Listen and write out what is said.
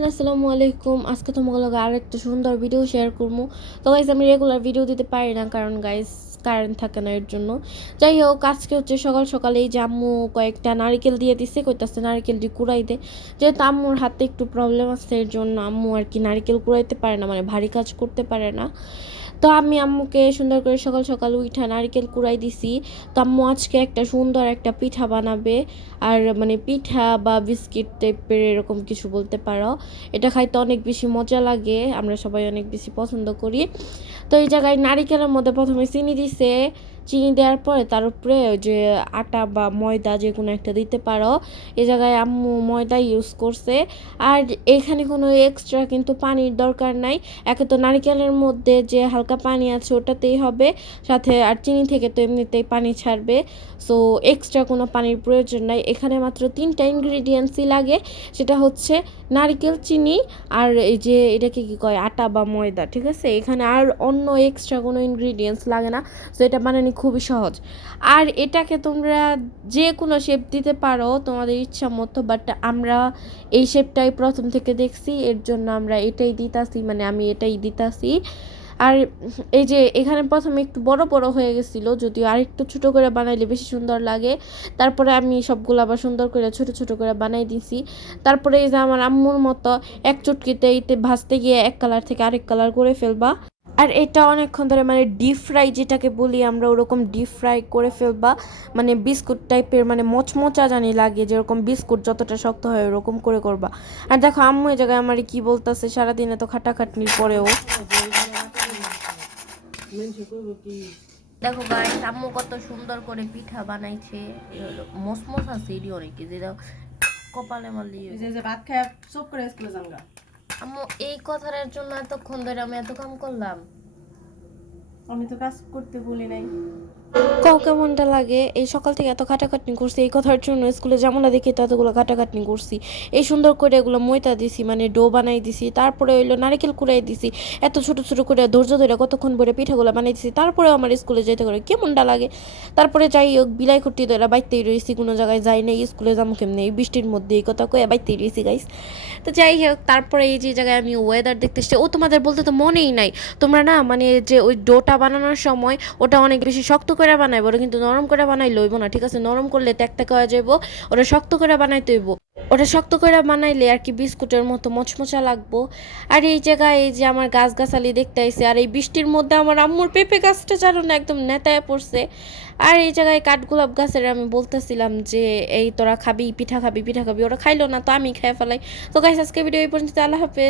Everyone আসসালামু আলাইকুম। আজকে তোমাদের লগে আরেকটা সুন্দর ভিডিও শেয়ার করবো। তো গাইস আমি রেগুলার ভিডিও দিতে পারি না, কারণ গাইস কারেন্ট থাকে না, এর জন্য। যাই হোক, আজকে হচ্ছে সকাল সকালে এই যে আম্মু কয়েকটা নারকেল দিয়ে দিচ্ছে, কইতাছে নারকেল দিয়ে কুড়াই দে। যেহেতু আম্মুর হাতে একটু প্রবলেম আছে, এর জন্য আম্মু আর কি নারকেল কুড়াইতে পারে না, মানে ভারী কাজ করতে পারে না। তো আমি আম্মুকে সুন্দর করে সকাল সকাল উঠা নারকেল কুড়াই দিছি। তো আম্মু আজকে একটা সুন্দর একটা পিঠা বানাবে, আর মানে পিঠা বা বিস্কিট টাইপের এরকম কিছু বলতে পারো। এটা খাইতে অনেক বেশি মজা লাগে, আমরা সবাই অনেক বেশি পছন্দ করি। তো এই জায়গায় নারিকেলের মধ্যে প্রথমে চিনি দিছে, চিনি দেওয়ার পরে তার উপরে ওই যে আটা বা ময়দা যে কোনো একটা দিতে পারো। এই জায়গায় আম্মু ময়দা ইউজ করছে। আর এখানে কোনো এক্সট্রা কিন্তু পানির দরকার নাই। একে তো নারিকেলের মধ্যে যে হালকা পানি আছে ওটাতেই হবে, সাথে আর চিনি থেকে তো এমনিতেই পানি ছাড়বে। সো এক্সট্রা কোনো পানির প্রয়োজন নাই। এখানে মাত্র 3টা ইনগ্রিডিয়েন্টসই লাগে, সেটা হচ্ছে নারিকেল, চিনি, আর এই যে এটাকে কী কয় আটা বা ময়দা। ঠিক আছে, এখানে আর অন্য এক্সট্রা কোনো ইনগ্রিডিয়েন্টস লাগে না। সো এটা বানানো খুবই সহজ। আর এটাকে তোমরা যে কোনো শেপ দিতে পারো তোমাদের ইচ্ছা মতো, বাট আমরা এই শেপটাই প্রথম থেকে দেখছি, এর জন্য আমরা এটাই দিতাছি, মানে আমি এটাই দিতাছি। আর এই যে এখানে প্রথমে একটু বড় বড় হয়ে গেছিলো, যদিও আর একটু ছোটো করে বানাইলে বেশি সুন্দর লাগে। তারপরে আমি সবগুলো আবার সুন্দর করে ছোট ছোট করে বানাই দিছি। তারপরে এই যে আমার আম্মুর মতো এক চটকিতে এইতে ভাজতে গিয়ে এক কালার থেকে আরেক কালার করে ফেলবা। আর এটা অনেকক্ষণ ধরে মানে ডিপ ফ্রাই যেটাকে বলি আমরা, ওরকম ডিপ ফ্রাই করে ফেলবা। মানে বিস্কুট টাইপের, মানে মচমচা জানি লাগে, যেরকম বিস্কুট যতটা শক্ত হয় ওরকম করে করবা। আর দেখো আম্মু এই জায়গায় আমার কি বলতেছে, সারাদিনে তো খাটাখাটনির পরেও দেখো গাইস আম্মু কত সুন্দর করে পিঠা বানাইছে। মসমস আছে এডি অনেকে, যে কপালে মারলি যে ভাত খায় চুপ করে স্কুলে যান গা। আম্মু এই কথাটার জন্য এতক্ষণ ধরে আমি এত কাম করলাম। আমি তো কাজ করতে বলি নাই। কও কেমনটা লাগে? এই সকাল থেকে এত খাটাখাটনি করছি এই কথার জন্য, স্কুলে যেমন দেখি তো এতগুলো খাটাখাটনি করছি। এই সুন্দর করে এগুলো ময়দা দিছি, মানে ডো বানাই দিছি, তারপরে হইলো নারকেল কুড়াই দিছি, এত ছোট ছোট করে ধৈর্য ধরে কতক্ষণ ভরে পিঠাগুলো বানাই দিছি, তারপরেও আমার স্কুলে যেতে করে কেমনটা লাগে। তারপরে যাই হোক, বিলাই খুঁটি ধরে বাইতেই রয়েছি, কোনো জায়গায় যাই নাই, স্কুলে যাবো কেমনি এই বৃষ্টির মধ্যে, এই কথা কয়ে বাইতেই রয়েছি গাইস। তো যাই হোক, তারপরে এই যে জায়গায় আমি ওয়েদার দেখতে এসেছি, ও তোমাদের বলতে তো মনেই নাই। তোমরা না মানে যে ওই ডোটা বানানোর সময় ওটা অনেক বেশি শক্ত করে বানাইবো, ওটা কিন্তু নরম করে বানাই লইব না। ঠিক আছে, নরম করলে ত্যাক হয়ে যাইব, ওটা শক্ত করে বানাইতে হইব। ওটা শক্ত করে বানাইলে আর কি বিস্কুটের মতো মচমচা লাগবো। আর এই জায়গায় এই যে আমার গাছগাছালি দেখতে আইছে, আর এই বৃষ্টির মধ্যে আমার আম্মুর পেঁপে গাছটা জানো না একদম নেতায় পড়ছে। আর এই জায়গায় কাঠগোলাপ গাছের আমি বলতেছিলাম যে এই তোরা খাবি পিঠা খাবি পিঠা খাবি, ওরা খাইলো না, তো আমি খেয়ে ফেলাই। তো গাইস আজকে ভিডিও এই পর্যন্ত, আল্লাহ হাফেজ।